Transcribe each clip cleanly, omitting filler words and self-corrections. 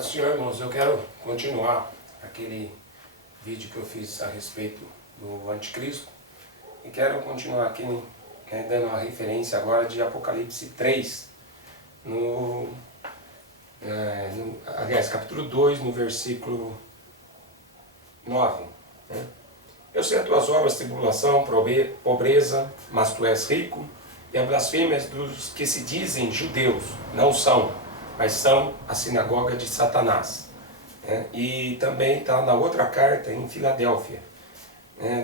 Paz do Senhor, irmãos. Eu quero continuar aquele vídeo que eu fiz a respeito do anticristo e quero continuar aqui dando a referência agora de Apocalipse 3, aliás, capítulo 2, no versículo 9. Né? Eu sei as tuas obras, tribulação, pobreza, mas tu és rico, e a blasfêmia dos que se dizem judeus, não são, mas são a sinagoga de Satanás. E também está na outra carta, em Filadélfia,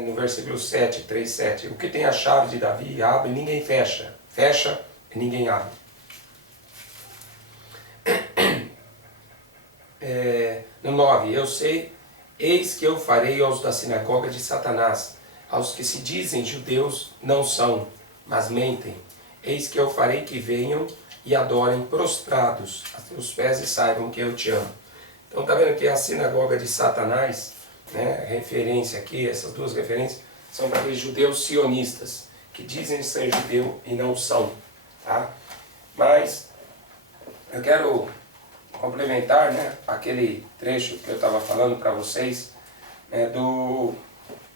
no versículo 7, 3, 7. O que tem a chave de Davi, abre e ninguém fecha. Fecha e ninguém abre. No 9, eu sei, eis que eu farei aos da sinagoga de Satanás, aos que se dizem judeus, não são, mas mentem. Eis que eu farei que venham e adorem prostrados a teus pés e saibam que eu te amo. Então está vendo que a sinagoga de Satanás, referência aqui, essas duas referências, são para aqueles judeus sionistas, que dizem ser judeu e não são. Tá? Mas eu quero complementar aquele trecho que eu estava falando para vocês,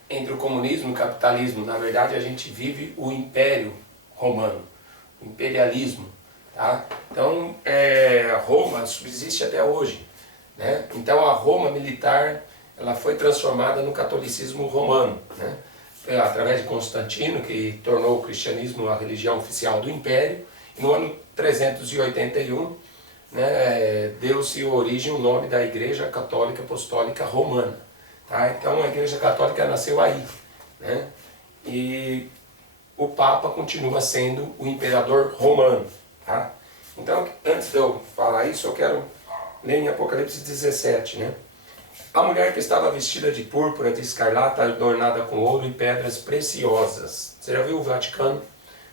entre o comunismo e o capitalismo. Na verdade, a gente vive o Império Romano, o imperialismo. Tá? Então, Roma subsiste até hoje. Né? Então, a Roma militar ela foi transformada no catolicismo romano. Né? Através de Constantino, que tornou o cristianismo a religião oficial do Império. E no ano 381, deu-se origem o nome da Igreja Católica Apostólica Romana. Tá? Então, a Igreja Católica nasceu aí. Né? E o Papa continua sendo o imperador romano. Tá? Então, antes de eu falar isso, eu quero ler em Apocalipse 17. Né? A mulher que estava vestida de púrpura, de escarlata, adornada com ouro e pedras preciosas. Você já viu o Vaticano?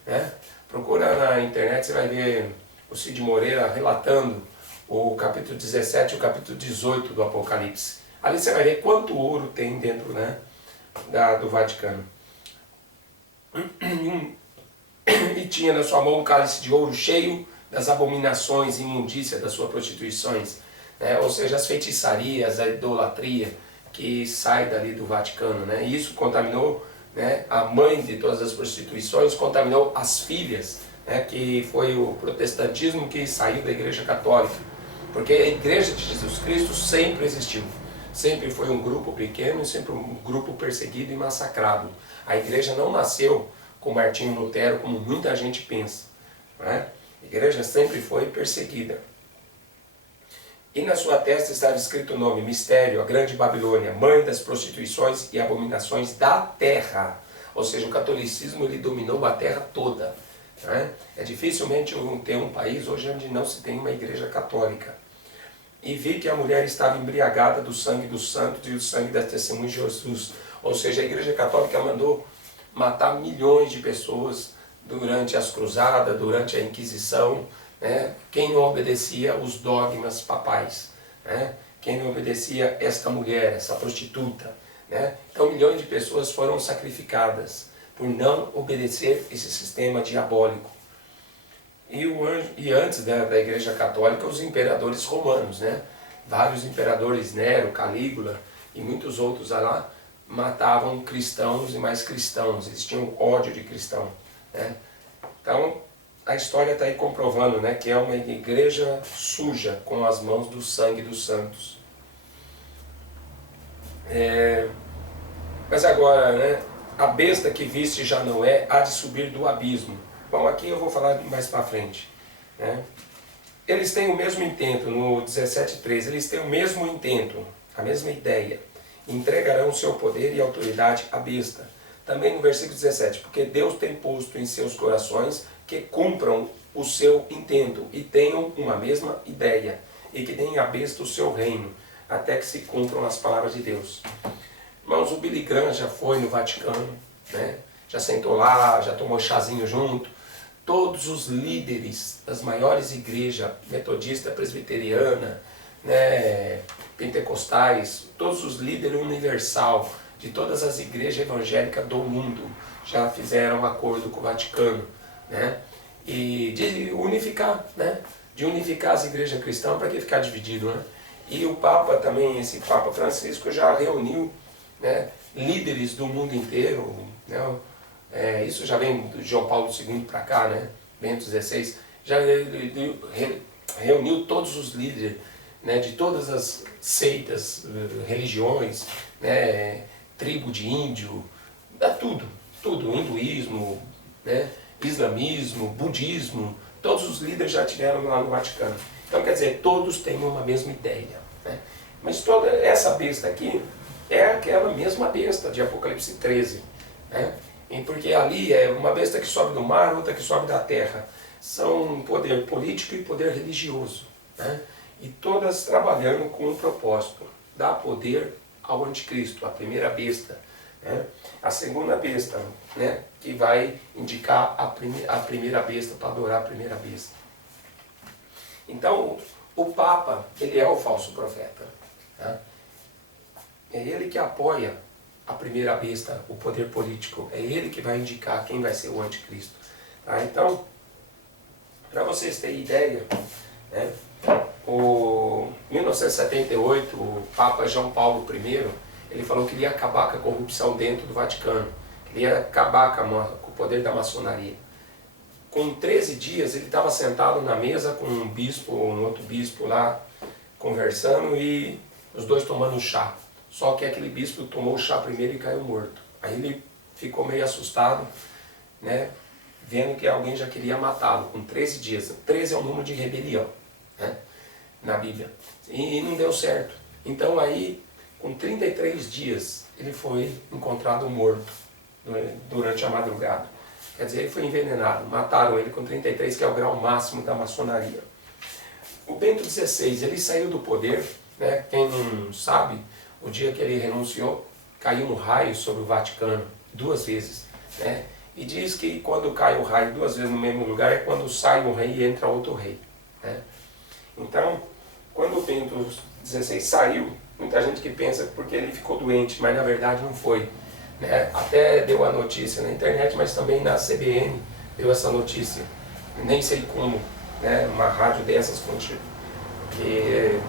Né? Procura na internet, você vai ver o Cid Moreira relatando o capítulo 17 e o capítulo 18 do Apocalipse. Ali você vai ver quanto ouro tem dentro do Vaticano. E tinha na sua mão um cálice de ouro cheio das abominações e imundícia das suas prostituições, ou seja, as feitiçarias, a idolatria que sai dali do Vaticano. Né? E isso contaminou a mãe de todas as prostituições, contaminou as filhas, que foi o protestantismo que saiu da Igreja Católica. Porque a Igreja de Jesus Cristo sempre existiu. Sempre foi um grupo pequeno e sempre um grupo perseguido e massacrado. A Igreja não nasceu com Martinho Lutero, como muita gente pensa. A Igreja sempre foi perseguida. E na sua testa estava escrito o nome, Mistério, a Grande Babilônia, mãe das prostituições e abominações da terra. Ou seja, o catolicismo ele dominou a terra toda. É dificilmente ter um país hoje onde não se tem uma igreja católica. E vi que a mulher estava embriagada do sangue dos santos e do sangue das testemunhas de Jesus. Ou seja, a Igreja Católica mandou matar milhões de pessoas durante as cruzadas, durante a Inquisição, quem não obedecia os dogmas papais, quem não obedecia esta mulher, essa prostituta. Então milhões de pessoas foram sacrificadas por não obedecer esse sistema diabólico. E antes da Igreja Católica, os imperadores romanos, vários imperadores, Nero, Calígula e muitos outros lá, matavam cristãos e mais cristãos, eles tinham ódio de cristão. Então, a história está aí comprovando que é uma igreja suja com as mãos do sangue dos santos. Mas agora, a besta que viste já não é, há de subir do abismo. Bom, aqui eu vou falar mais para frente. Eles têm o mesmo intento, no 17:3, eles têm o mesmo intento, a mesma ideia. Entregarão seu poder e autoridade à besta. Também no versículo 17, porque Deus tem posto em seus corações que cumpram o seu intento e tenham uma mesma ideia, e que deem à besta o seu reino, até que se cumpram as palavras de Deus. Irmãos, o Billy Graham já foi no Vaticano, já sentou lá, já tomou chazinho junto. Todos os líderes das maiores igrejas, metodista, presbiteriana, pentecostais, todos os líderes universal de todas as igrejas evangélicas do mundo já fizeram acordo com o Vaticano, e de unificar as igrejas cristãs, para que ficar dividido, E o Papa também, esse Papa Francisco já reuniu, né, líderes do mundo inteiro, né, isso já vem do João Paulo II para cá, né, Bento XVI, já reuniu todos os líderes, né, de todas as seitas, religiões, né, tribo de índio, tudo, hinduísmo, né, islamismo, budismo, todos os líderes já tiveram lá no Vaticano. Então, quer dizer, todos têm uma mesma ideia, né? Mas toda essa besta aqui é aquela mesma besta de Apocalipse 13, né? E porque ali é uma besta que sobe do mar, outra que sobe da terra. São poder político e poder religioso, né? E todas trabalhando com um propósito: dar poder ao anticristo, a primeira besta, né? A segunda besta, né, que vai indicar a primeira besta, para adorar a primeira besta. Então, o Papa, ele é o falso profeta, né? É ele que apoia a primeira besta, o poder político. É ele que vai indicar quem vai ser o anticristo. Tá? Então, para vocês terem ideia, né, em 1978, o Papa João Paulo I, ele falou que ele ia acabar com a corrupção dentro do Vaticano. Ele ia acabar com o poder da maçonaria. Com 13 dias, ele estava sentado na mesa com um bispo, um outro bispo lá, conversando, e os dois tomando chá. Só que aquele bispo tomou o chá primeiro e caiu morto. Aí ele ficou meio assustado, né, vendo que alguém já queria matá-lo, com 13 dias. 13 é o número de rebelião, né, na Bíblia. E não deu certo. Então aí, com 33 dias, ele foi encontrado morto durante a madrugada. Quer dizer, ele foi envenenado. Mataram ele com 33, que é o grau máximo da maçonaria. O Bento XVI, ele saiu do poder, né? Quem não sabe, o dia que ele renunciou, caiu um raio sobre o Vaticano, 2 vezes, né? E diz que quando cai o raio 2 vezes no mesmo lugar, é quando sai um rei e entra outro rei, né? Então, quando o Bento XVI saiu, muita gente que pensa porque ele ficou doente, mas na verdade não foi, né? Até deu a notícia na internet, mas também na CBN deu essa notícia. Nem sei como, né, uma rádio dessas que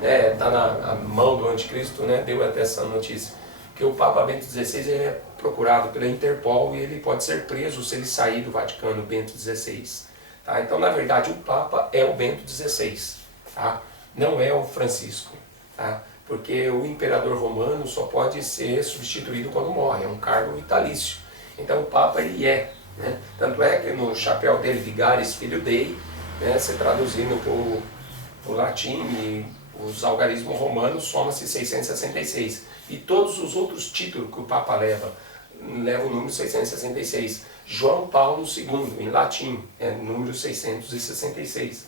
está na mão do anticristo, né, deu até essa notícia. Que o Papa Bento XVI ele é procurado pela Interpol e ele pode ser preso se ele sair do Vaticano, Bento XVI. Tá? Então, na verdade, o Papa é o Bento XVI, tá? Não é o Francisco. Tá? Porque o imperador romano só pode ser substituído quando morre, é um cargo vitalício. Então o Papa ele é, né? Tanto é que no chapéu dele, Vigaris Filio Dei, né, se traduzindo para o latim e os algarismos romanos, soma-se 666. E todos os outros títulos que o Papa leva o número 666. João Paulo II, em latim, é número 666.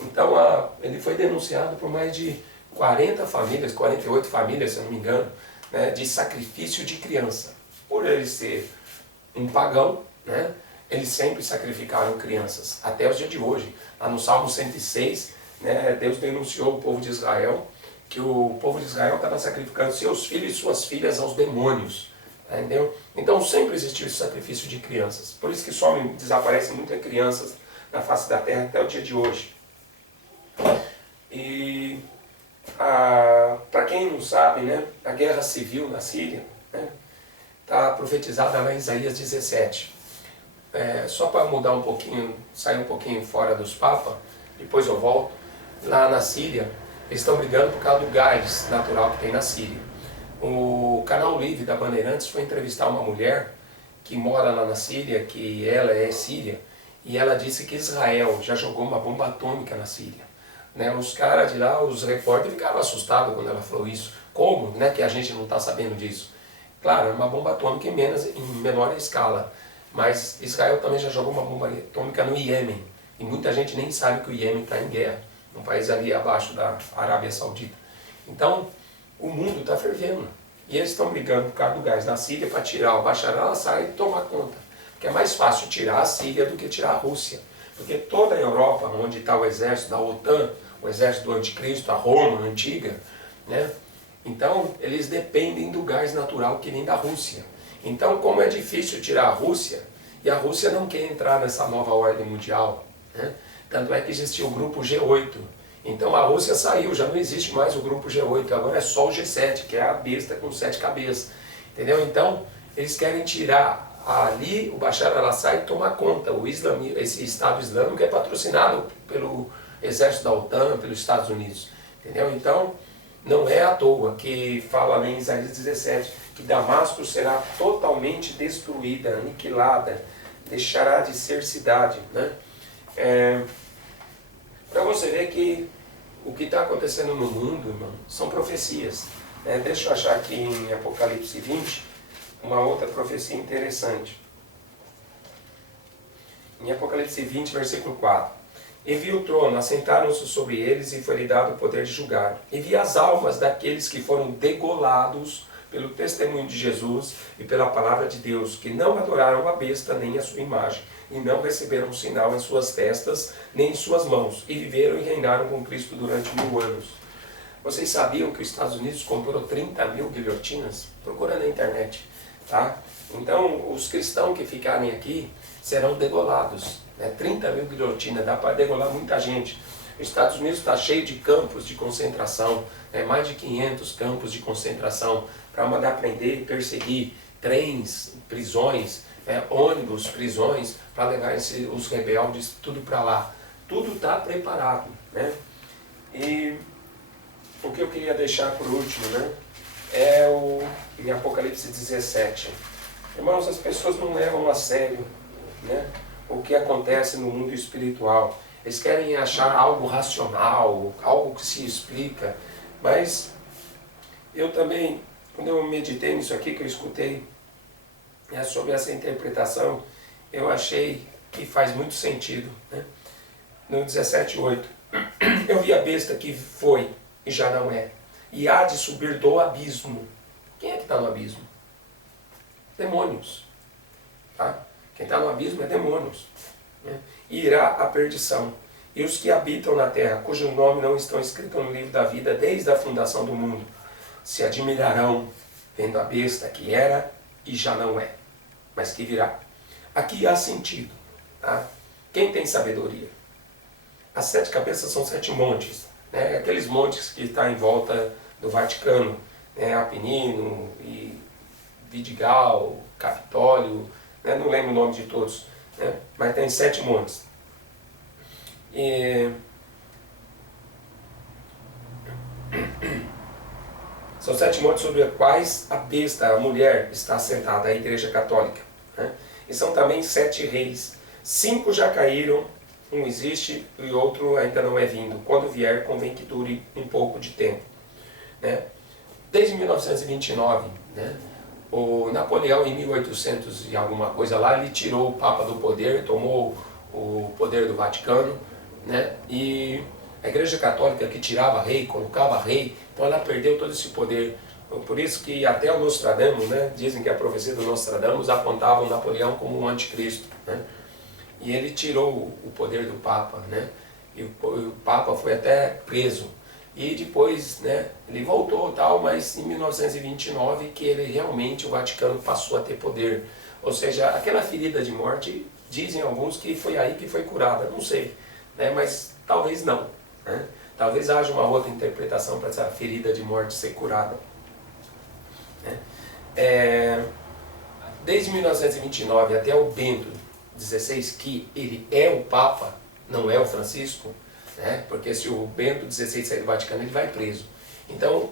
Então ele foi denunciado por mais de 40 famílias, 48 famílias, se eu não me engano, né, de sacrifício de criança. Por ele ser um pagão, né, eles sempre sacrificaram crianças, até os dias de hoje. Lá no Salmo 106, né, Deus denunciou o povo de Israel, que o povo de Israel estava sacrificando seus filhos e suas filhas aos demônios. Entendeu? Então sempre existiu esse sacrifício de crianças. Por isso que desaparecem muitas crianças na face da terra até o dia de hoje. E para quem não sabe, né, a guerra civil na Síria está profetizada lá em Isaías 17. Só para mudar um pouquinho, sair um pouquinho fora dos papas, depois eu volto. Lá na Síria, eles estão brigando por causa do gás natural que tem na Síria. O Canal Livre da Bandeirantes foi entrevistar uma mulher que mora lá na Síria, que ela é síria, e ela disse que Israel já jogou uma bomba atômica na Síria. Né, os caras de lá, os repórteres, ficaram assustados quando ela falou isso. Como, né, que a gente não está sabendo disso? Claro, é uma bomba atômica em menor escala, mas Israel também já jogou uma bomba atômica no Iêmen, e muita gente nem sabe que o Iêmen está em guerra, um país ali abaixo da Arábia Saudita. Então, o mundo está fervendo, e eles estão brigando por causa do gás na Síria para tirar o Bashar al-Assad e tomar conta. Porque é mais fácil tirar a Síria do que tirar a Rússia. Porque toda a Europa, onde está o exército da OTAN, o exército do anticristo, a Roma antiga, né? Então eles dependem do gás natural que vem da Rússia. Então, como é difícil tirar a Rússia, e a Rússia não quer entrar nessa nova ordem mundial, né? Tanto é que existiu o grupo G8, Então a Rússia saiu, já não existe mais o grupo G8, agora é só o G7, que é a besta com 7 cabeças. Entendeu? Então, eles querem tirar ali o Bashar al-Assad e tomar conta. Esse Estado Islâmico é patrocinado pelo exército da OTAN, pelos Estados Unidos. Entendeu? Então, não é à toa que fala em Isaías 17 que Damasco será totalmente destruída, aniquilada, deixará de ser cidade. Né? Para você ver que o que está acontecendo no mundo, irmão, são profecias. Deixa eu achar aqui em Apocalipse 20 uma outra profecia interessante. Em Apocalipse 20, versículo 4. E vi o trono, assentaram-se sobre eles e foi-lhe dado o poder de julgar. E vi as almas daqueles que foram degolados pelo testemunho de Jesus e pela palavra de Deus, que não adoraram a besta nem a sua imagem, e não receberam sinal em suas testas, nem em suas mãos, e viveram e reinaram com Cristo durante 1000 anos. Vocês sabiam que os Estados Unidos comprou 30.000 guilhotinas? Procura na internet, tá? Então, os cristãos que ficarem aqui serão degolados. 30.000 guilhotinas, dá para degolar muita gente. Os Estados Unidos está cheio de campos de concentração, mais de 500 campos de concentração, para mandar prender, perseguir, trens, prisões, ônibus, prisões, para levar os rebeldes tudo para lá. Tudo está preparado. Né? E o que eu queria deixar por último, né, em Apocalipse 17. Irmãos, as pessoas não levam a sério, né, o que acontece no mundo espiritual. Eles querem achar algo racional, algo que se explica, mas eu também, quando eu meditei nisso aqui, que eu escutei sobre essa interpretação, eu achei que faz muito sentido. Né? No 17:8, eu vi a besta que foi e já não é, e há de subir do abismo. Quem é que está no abismo? Demônios. Tá? Quem está no abismo é demônios. Né? E irá à perdição. E os que habitam na terra, cujo nome não estão escritos no livro da vida desde a fundação do mundo, se admirarão vendo a besta que era e já não é, mas que virá. Aqui há sentido. Tá? Quem tem sabedoria? As 7 cabeças são 7 montes. Né? Aqueles montes que estão em volta do Vaticano, né? Apennino, e Vidigal, Capitólio, né? Não lembro o nome de todos, né? Mas tem 7 montes. São 7 montes sobre os quais a besta, a mulher, está assentada, a Igreja Católica. Né? E são também 7 reis. 5 já caíram, um existe e outro ainda não é vindo. Quando vier, convém que dure um pouco de tempo. Né? Desde 1929, né? O Napoleão, em 1800 e alguma coisa lá, ele tirou o Papa do poder, tomou o poder do Vaticano, né? E a Igreja Católica, que tirava rei, colocava rei, então ela perdeu todo esse poder. Por isso que até o Nostradamus, né? Dizem que a profecia do Nostradamus apontava o Napoleão como um anticristo. Né? E ele tirou o poder do Papa, né? E o Papa foi até preso. E depois, né, ele voltou tal, mas em 1929 que ele realmente, o Vaticano passou a ter poder. Ou seja, aquela ferida de morte, dizem alguns que foi aí que foi curada, não sei, né, mas talvez não. Né? Talvez haja uma outra interpretação para essa ferida de morte ser curada. Né? Desde 1929 até o Bento XVI, que ele é o Papa, não é o Francisco, né? Porque se o Bento XVI sair do Vaticano, ele vai preso. Então,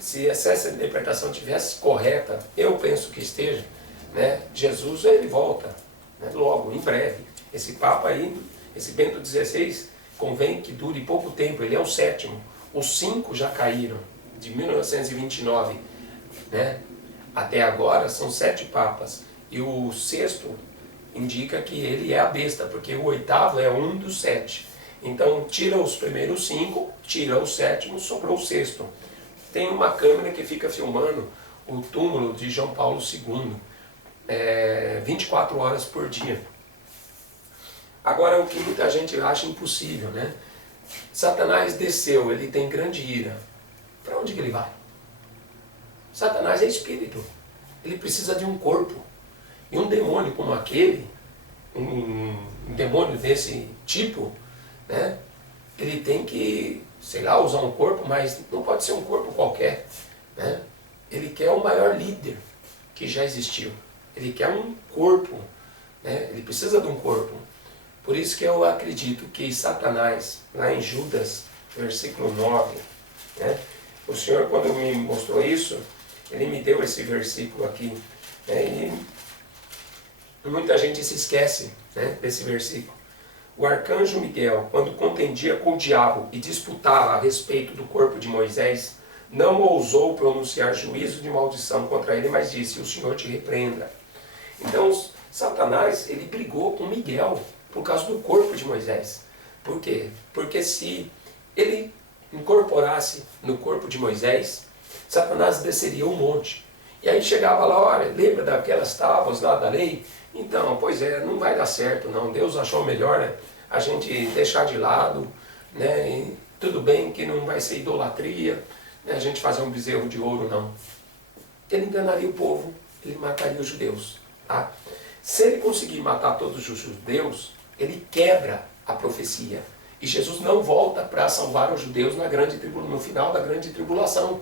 se essa interpretação tivesse correta, eu penso que esteja, né? Jesus ele volta, né? Logo, em breve. Esse Papa aí, esse Bento XVI, convém que dure pouco tempo, ele é o 7º. Os 5 já caíram, de 1929, né? Até agora são 7 papas. E o 6º indica que ele é a besta, porque o 8º é um dos 7. Então, tira os primeiros 5, tira o 7º, sobrou o 6º. Tem uma câmera que fica filmando o túmulo de João Paulo II, 24 horas por dia. Agora, o que muita gente acha impossível, né? Satanás desceu, ele tem grande ira. Para onde que ele vai? Satanás é espírito. Ele precisa de um corpo. E um demônio como aquele, um demônio desse tipo, né? ele tem que, sei lá, usar um corpo, mas não pode ser um corpo qualquer, né? Ele quer o maior líder que já existiu. Ele quer um corpo, né? Ele precisa de um corpo. Por isso que eu acredito que Satanás, lá em Judas, versículo 9, né? O Senhor, quando me mostrou isso, Ele me deu esse versículo aqui, né? E muita gente se esquece, né, desse versículo. O arcanjo Miguel, quando contendia com o diabo e disputava a respeito do corpo de Moisés, não ousou pronunciar juízo de maldição contra ele, mas disse: o Senhor te repreenda. Então, Satanás, ele brigou com Miguel por causa do corpo de Moisés. Por quê? Porque se ele incorporasse no corpo de Moisés, Satanás desceria um monte. E aí chegava lá: olha, lembra daquelas tábuas lá da lei? Então, pois é, não vai dar certo não. Deus achou melhor, né, a gente deixar de lado, né? E tudo bem que não vai ser idolatria, né, a gente fazer um bezerro de ouro, não. Ele enganaria o povo, ele mataria os judeus. Tá? Se ele conseguir matar todos os judeus, ele quebra a profecia. E Jesus não volta para salvar os judeus no final da grande tribulação.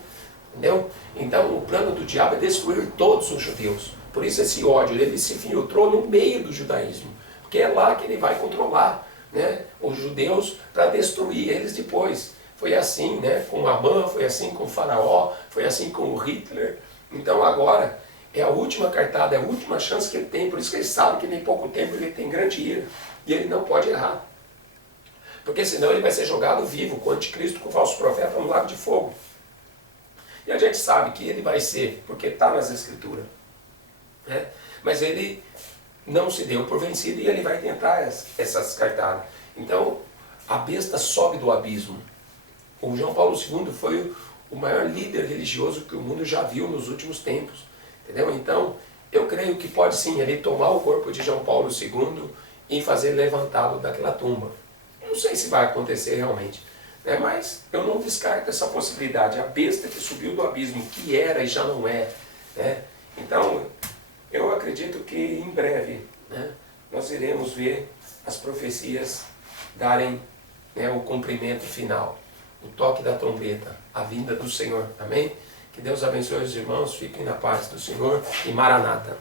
Entendeu? Então o plano do diabo é destruir todos os judeus. Por isso esse ódio, ele se infiltrou no meio do judaísmo. Porque é lá que ele vai controlar, né, os judeus para destruir eles depois. Foi assim, né, com Amã, foi assim com o Faraó, foi assim com o Hitler. Então agora é a última cartada, é a última chance que ele tem. Por isso que ele sabe que em pouco tempo ele tem grande ira. E ele não pode errar. Porque senão ele vai ser jogado vivo com o anticristo, com o falso profeta no lago de fogo. E a gente sabe que ele vai ser, porque está nas escrituras. Né? Mas ele não se deu por vencido e ele vai tentar essas cartadas. Então, a besta sobe do abismo. O João Paulo II foi o maior líder religioso que o mundo já viu nos últimos tempos. Entendeu? Então, eu creio que pode sim ele tomar o corpo de João Paulo II e fazer levantá-lo daquela tumba. Eu não sei se vai acontecer realmente, né? Mas eu não descarto essa possibilidade. A besta que subiu do abismo, que era e já não é. Né? Então, eu acredito que em breve, né, nós iremos ver as profecias darem, né, o cumprimento final, o toque da trombeta, a vinda do Senhor. Amém? Que Deus abençoe os irmãos, fiquem na paz do Senhor e Maranata.